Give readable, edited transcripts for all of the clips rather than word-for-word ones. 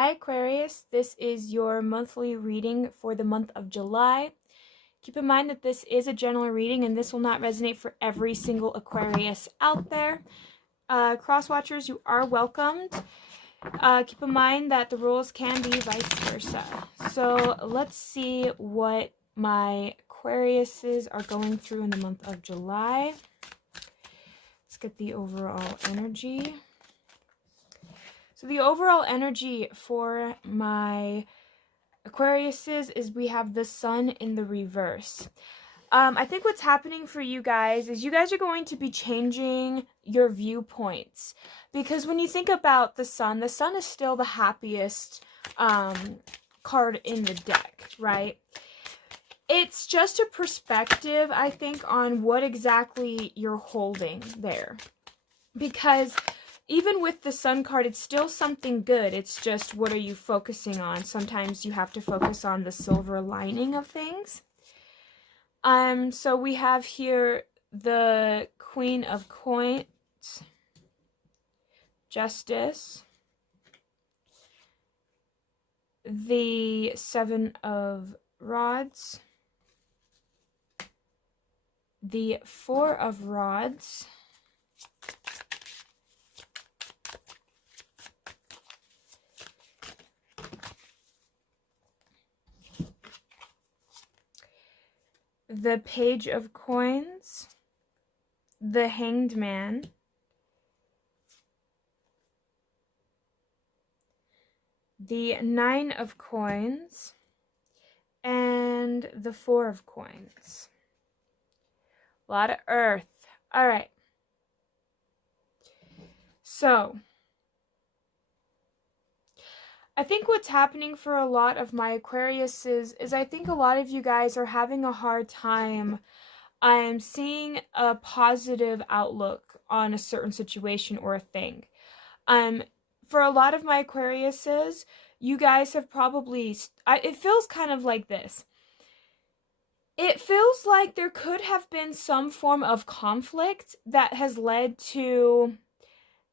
Hi Aquarius, this is your monthly reading for the month of July. Keep in mind that this is a general reading and this will not resonate for every single Aquarius out there. Cross-watchers, you are welcomed. Keep in mind that the rules can be vice versa. So let's see what my Aquariuses are going through in the month of July. Let's get the overall energy. So the overall energy for my Aquariuses is we have the sun in the reverse. I think what's happening for you guys is you guys are going to be changing your viewpoints. Because when you think about the sun is still the happiest card in the deck, right? It's just a perspective, I think, on what exactly you're holding there. Because even with the sun card, it's still something good. It's just, what are you focusing on? Sometimes you have to focus on the silver lining of things. So we have here the Queen of Coins, Justice, the Seven of Rods, the Four of Rods, the Page of Coins, the Hanged Man, the Nine of Coins, and the Four of Coins. A lot of earth. All right. So, I think what's happening for a lot of my Aquariuses is I think a lot of you guys are having a hard time seeing a positive outlook on a certain situation or a thing. For a lot of my Aquariuses, you guys have probably, it feels kind of like this. It feels like there could have been some form of conflict that has led to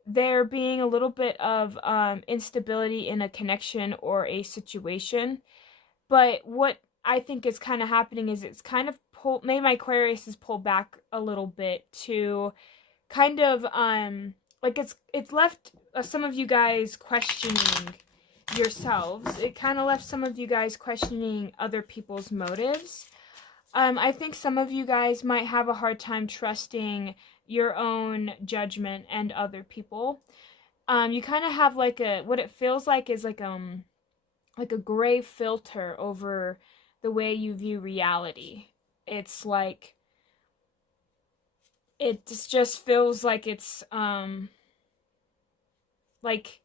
there being a little bit of instability in a connection or a situation. But what I think is kind of happening is it's kind of made my Aquariuses pull back a little bit to kind of like it's left some of you guys questioning yourselves. It kind of left some of you guys questioning other people's motives. I think some of you guys might have a hard time trusting your own judgment and other people. You kind of have like what it feels like is like a gray filter over the way you view reality. It's like, it just feels like it's like,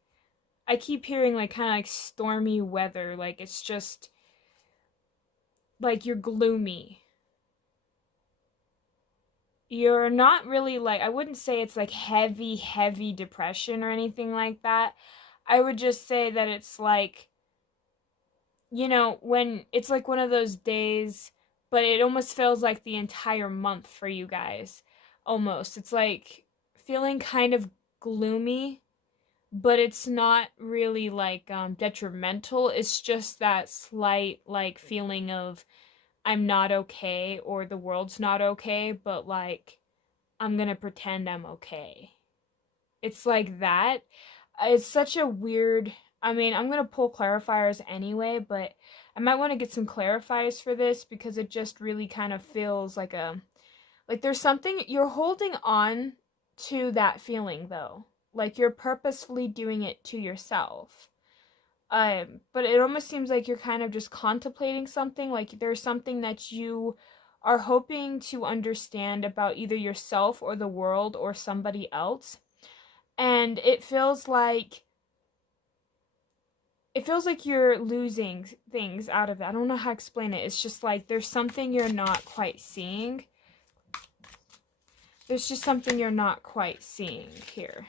I keep hearing like kind of like stormy weather. Like it's just like you're gloomy. You're not really like, I wouldn't say it's like heavy depression or anything like that. I would just say that it's like, you know, when it's like one of those days, but it almost feels like the entire month for you guys. Almost. It's like feeling kind of gloomy, but it's not really like detrimental. It's just that slight like feeling of I'm not okay or the world's not okay, but like I'm gonna pretend I'm okay. It's like that. It's such a weird, I mean, I'm gonna pull clarifiers anyway, but I might want to get some clarifiers for this because it just really kind of feels like like there's something you're holding on to, that feeling though. Like you're purposefully doing it to yourself. But it almost seems like you're kind of just contemplating something, like there's something that you are hoping to understand about either yourself or the world or somebody else. And it feels like you're losing things out of it. I don't know how to explain it. It's just like there's something you're not quite seeing. There's just something you're not quite seeing here.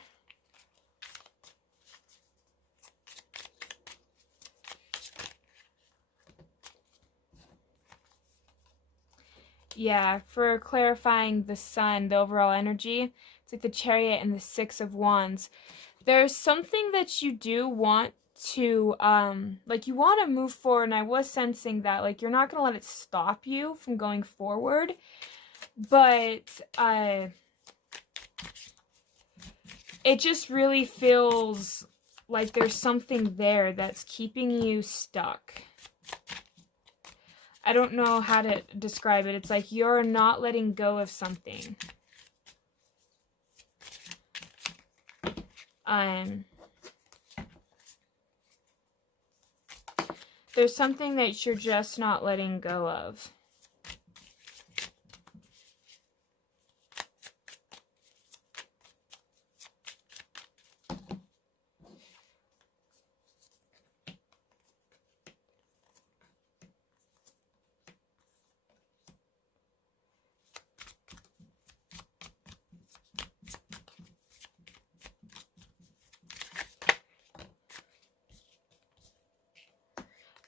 Yeah, for clarifying the sun, the overall energy, it's like the Chariot and the Six of Wands. There's something that you do want to like you want to move forward, and I was sensing that like you're not going to let it stop you from going forward, but it just really feels like there's something there that's keeping you stuck. I don't know how to describe it. It's like you're not letting go of something. There's something that you're just not letting go of.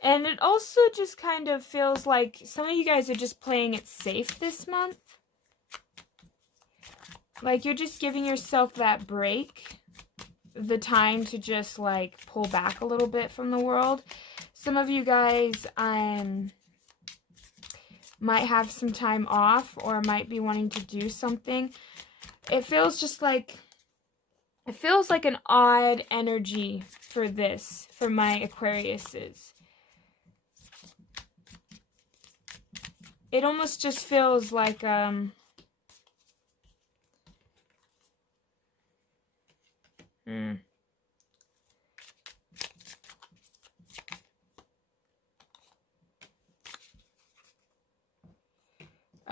And it also just kind of feels like some of you guys are just playing it safe this month. Like you're just giving yourself that break, the time to just like pull back a little bit from the world. Some of you guys might have some time off or might be wanting to do something. It feels like an odd energy for this, for my Aquariuses. It almost just feels like,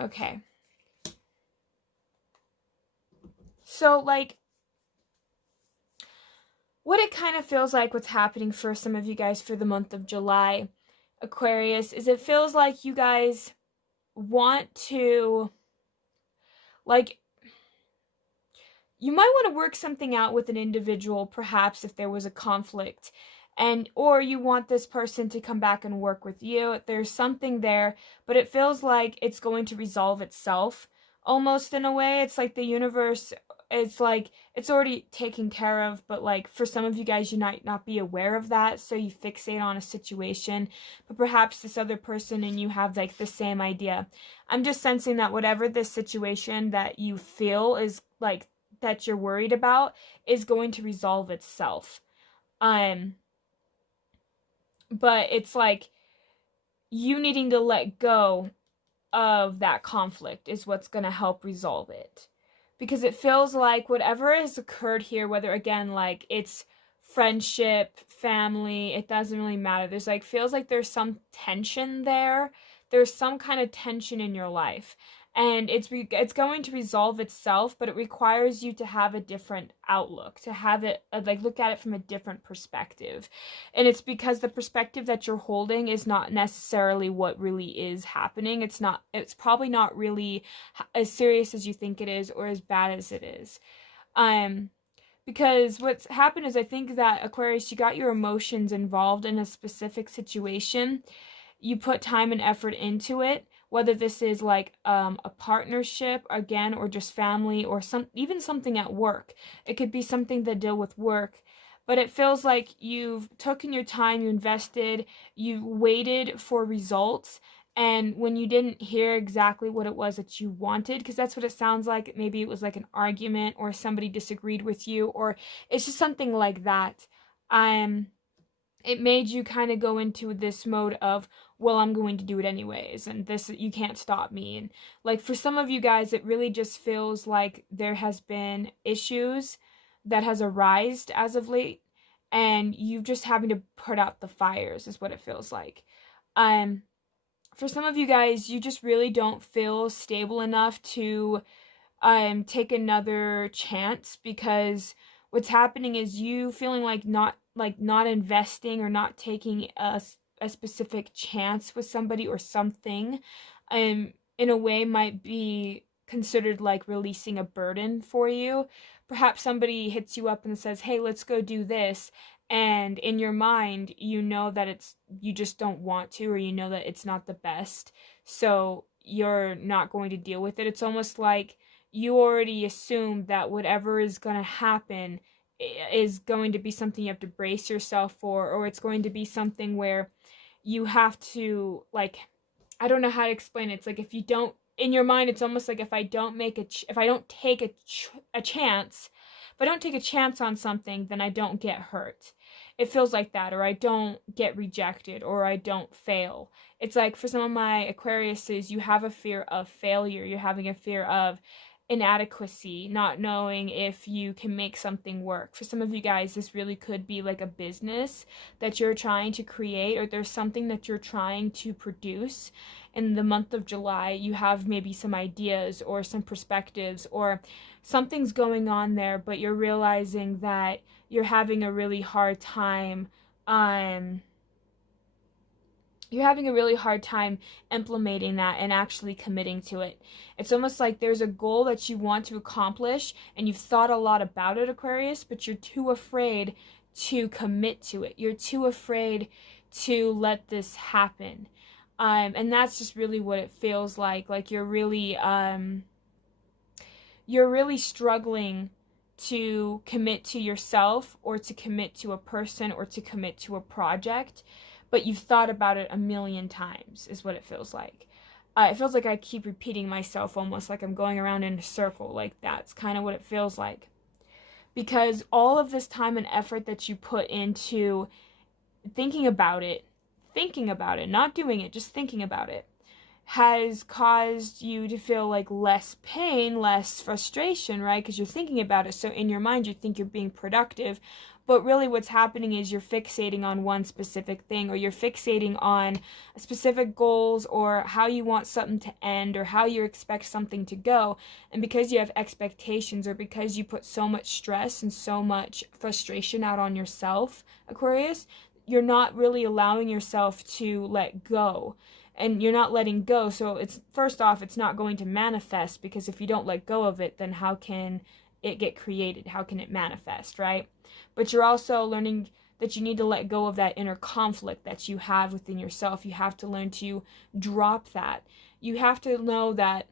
Okay. So, like, what it kind of feels like what's happening for some of you guys for the month of July, Aquarius, is it feels like you guys want to, like, you might want to work something out with an individual, perhaps if there was a conflict, or you want this person to come back and work with you. There's something there, but it feels like it's going to resolve itself almost in a way. It's like the universe, it's like it's already taken care of, but like for some of you guys, you might not be aware of that, so you fixate on a situation, but perhaps this other person and you have like the same idea. I'm just sensing that whatever this situation that you feel is like that you're worried about is going to resolve itself. But it's like you needing to let go of that conflict is what's going to help resolve it. Because it feels like whatever has occurred here, whether again, like it's friendship, family, it doesn't really matter. There's like, feels like there's some tension there. There's some kind of tension in your life. And it's going to resolve itself, but it requires you to have a different outlook, to have it, like, look at it from a different perspective. And it's because the perspective that you're holding is not necessarily what really is happening. It's probably not really as serious as you think it is or as bad as it is. Because what's happened is I think that, Aquarius, you got your emotions involved in a specific situation. You put time and effort into it, whether this is like a partnership, again, or just family, or even something at work. It could be something that deal with work. But it feels like you've taken your time, you invested, you waited for results, and when you didn't hear exactly what it was that you wanted, because that's what it sounds like, maybe it was like an argument or somebody disagreed with you, or it's just something like that. It made you kind of go into this mode of, well, I'm going to do it anyways, and this, you can't stop me. And like for some of you guys, it really just feels like there has been issues that has arisen as of late, and you just having to put out the fires is what it feels like. For some of you guys, you just really don't feel stable enough to take another chance, because what's happening is you feeling like not investing or not taking a specific chance with somebody or something in a way might be considered like releasing a burden for you. Perhaps somebody hits you up and says, hey, let's go do this, and in your mind you know that you just don't want to, or you know that it's not the best, so you're not going to deal with it. It's almost like you already assume that whatever is going to happen is going to be something you have to brace yourself for, or it's going to be something where you have to, like, I don't know how to explain it. It's like if you don't, in your mind, it's almost like if I don't make if I don't take a chance, if I don't take a chance on something, then I don't get hurt. It feels like that, or I don't get rejected, or I don't fail. It's like for some of my Aquariuses, you have a fear of failure. You're having a fear of inadequacy, not knowing if you can make something work. For some of you guys, this really could be like a business that you're trying to create, or there's something that you're trying to produce. In the month of July, you have maybe some ideas or some perspectives, or something's going on there, but you're realizing that you're having a really hard time implementing that and actually committing to it. It's almost like there's a goal that you want to accomplish and you've thought a lot about it, Aquarius, but you're too afraid to commit to it. You're too afraid to let this happen. And that's just really what it feels like. Like you're really struggling to commit to yourself, or to commit to a person, or to commit to a project, but you've thought about it a million times, is what it feels like. It feels like I keep repeating myself, almost like I'm going around in a circle. Like that's kind of what it feels like. Because all of this time and effort that you put into thinking about it, not doing it, just thinking about it, has caused you to feel like less pain, less frustration, right? Because you're thinking about it. So in your mind, you think you're being productive, but really what's happening is you're fixating on one specific thing, or you're fixating on specific goals, or how you want something to end, or how you expect something to go. And because you have expectations, or because you put so much stress and so much frustration out on yourself, Aquarius, you're not really allowing yourself to let go. And you're not letting go, so it's, first off, it's not going to manifest, because if you don't let go of it, then how can it get created? How can it manifest, right? But you're also learning that you need to let go of that inner conflict that you have within yourself. You have to learn to drop that. You have to know that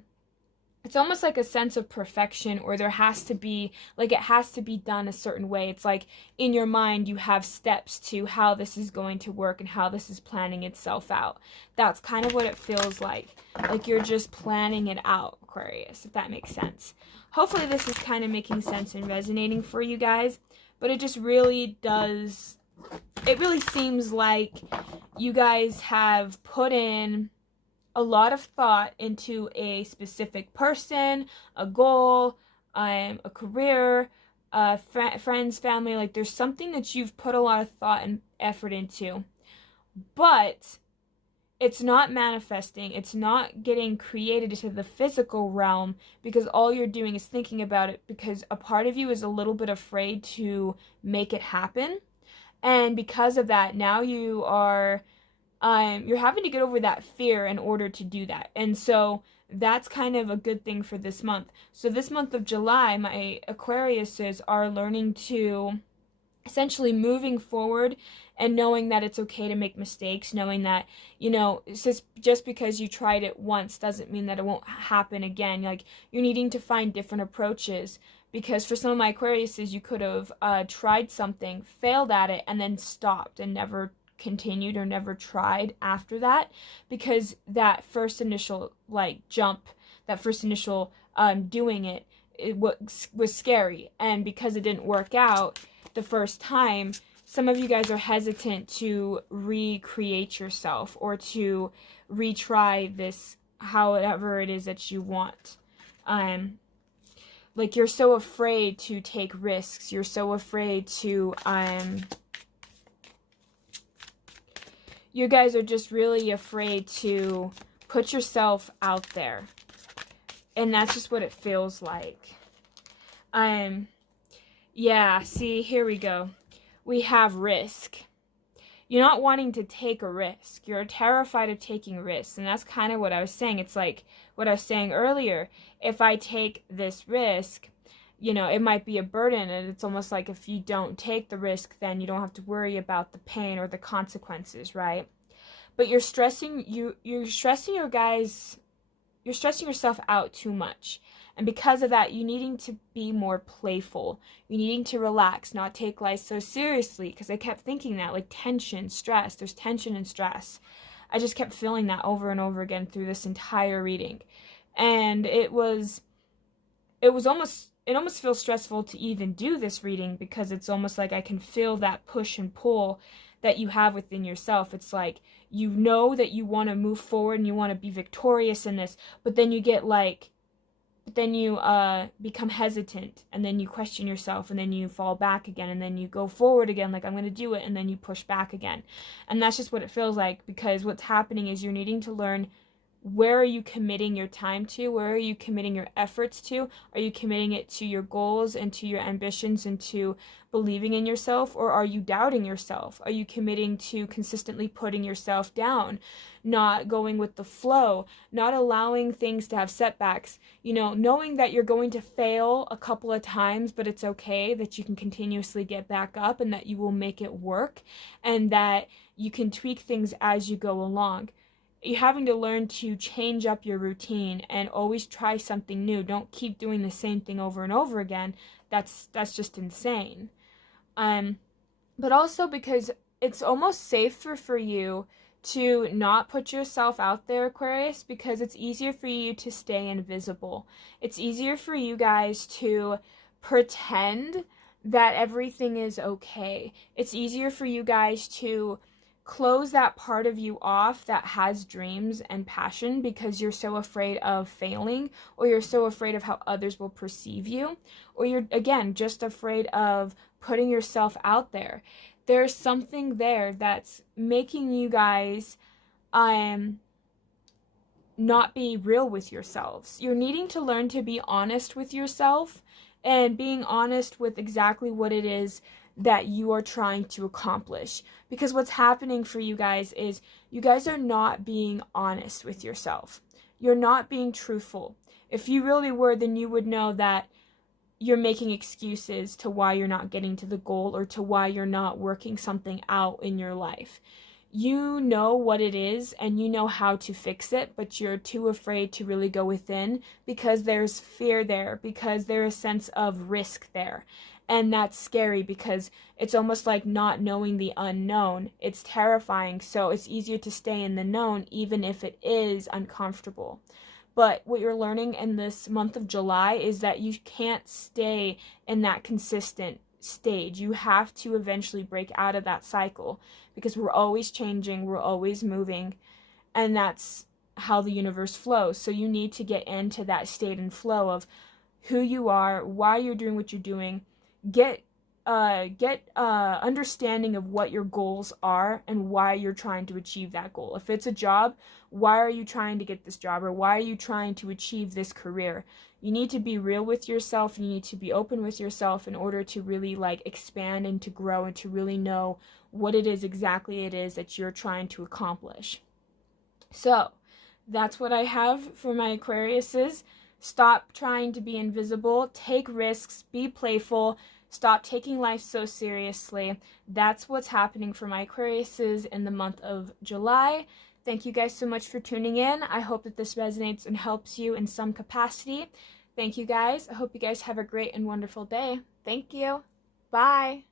it's almost like a sense of perfection, or there has to be, like, it has to be done a certain way. It's like in your mind you have steps to how this is going to work and how this is planning itself out. That's kind of what it feels like you're just planning it out, Aquarius, if that makes sense. Hopefully this is kind of making sense and resonating for you guys, but it just really does, it really seems like you guys have put in a lot of thought into a specific person, a goal, a career, friends, family. Like there's something that you've put a lot of thought and effort into, but it's not manifesting. It's not getting created into the physical realm, because all you're doing is thinking about it, because a part of you is a little bit afraid to make it happen. And because of that, now you are you're having to get over that fear in order to do that. And so that's kind of a good thing for this month. So this month of July, my Aquariuses are learning to essentially moving forward and knowing that it's okay to make mistakes, knowing that, you know, just because you tried it once doesn't mean that it won't happen again. Like you're needing to find different approaches, because for some of my Aquariuses, you could have tried something, failed at it, and then stopped and never continued or never tried after that, because that first initial jump, that first initial doing it was scary, and because it didn't work out the first time, some of you guys are hesitant to recreate yourself or to retry this however it is that you want. Like you're so afraid to take risks, you're so afraid to you guys are just really afraid to put yourself out there. And that's just what it feels like. Yeah, see, here we go. We have risk. You're not wanting to take a risk. You're terrified of taking risks. And that's kind of what I was saying. It's like what I was saying earlier. If I take this risk, you know, it might be a burden, and it's almost like if you don't take the risk, then you don't have to worry about the pain or the consequences, right? But you're stressing your guys stressing yourself out too much. And because of that, you needing to be more playful. You needing to relax, not take life so seriously. Because I kept thinking that, like, tension, stress. There's tension and stress. I just kept feeling that over and over again through this entire reading. And it almost feels stressful to even do this reading, because it's almost like I can feel that push and pull that you have within yourself. It's like, you know that you want to move forward and you want to be victorious in this, but then you become hesitant, and then you question yourself, and then you fall back again, and then you go forward again, like, I'm going to do it, and then you push back again. And that's just what it feels like, because what's happening is you're needing to learn, where are you committing your time to? Where are you committing your efforts to? Are you committing it to your goals and to your ambitions and to believing in yourself? Or are you doubting yourself? Are you committing to consistently putting yourself down, not going with the flow, not allowing things to have setbacks, knowing that you're going to fail a couple of times, but it's okay, that you can continuously get back up, and that you will make it work, and that you can tweak things as you go along. You're having to learn to change up your routine and always try something new. Don't keep doing the same thing over and over again. That's just insane. But also because it's almost safer for you to not put yourself out there, Aquarius, because it's easier for you to stay invisible. It's easier for you guys to pretend that everything is okay. It's easier for you guys to close that part of you off that has dreams and passion, because you're so afraid of failing, or you're so afraid of how others will perceive you, or you're, again, just afraid of putting yourself out there. There's something there that's making you guys not be real with yourselves. You're needing to learn to be honest with yourself, and being honest with exactly what it is that you are trying to accomplish. Because what's happening for you guys is you guys are not being honest with yourself. You're not being truthful. If you really were, then you would know that you're making excuses to why you're not getting to the goal, or to why you're not working something out in your life. You know what it is, and you know how to fix it, but you're too afraid to really go within, because there's fear there, because there's a sense of risk there. And that's scary, because it's almost like not knowing the unknown. It's terrifying, so it's easier to stay in the known, even if it is uncomfortable. But what you're learning in this month of July is that you can't stay in that consistent stage. You have to eventually break out of that cycle, because we're always changing, we're always moving, and that's how the universe flows. So you need to get into that state and flow of who you are, why you're doing what you're doing. Get understanding of what your goals are and why you're trying to achieve that goal. If it's a job, why are you trying to get this job, or why are you trying to achieve this career? You need to be real with yourself, and you need to be open with yourself in order to really expand and to grow, and to really know what it is exactly it is that you're trying to accomplish. So that's what I have for my Aquariuses. Stop trying to be invisible, take risks, be playful, stop taking life so seriously. That's what's happening for my Aquariuses in the month of July. Thank you guys so much for tuning in. I hope that this resonates and helps you in some capacity. Thank you guys. I hope you guys have a great and wonderful day. Thank you. Bye.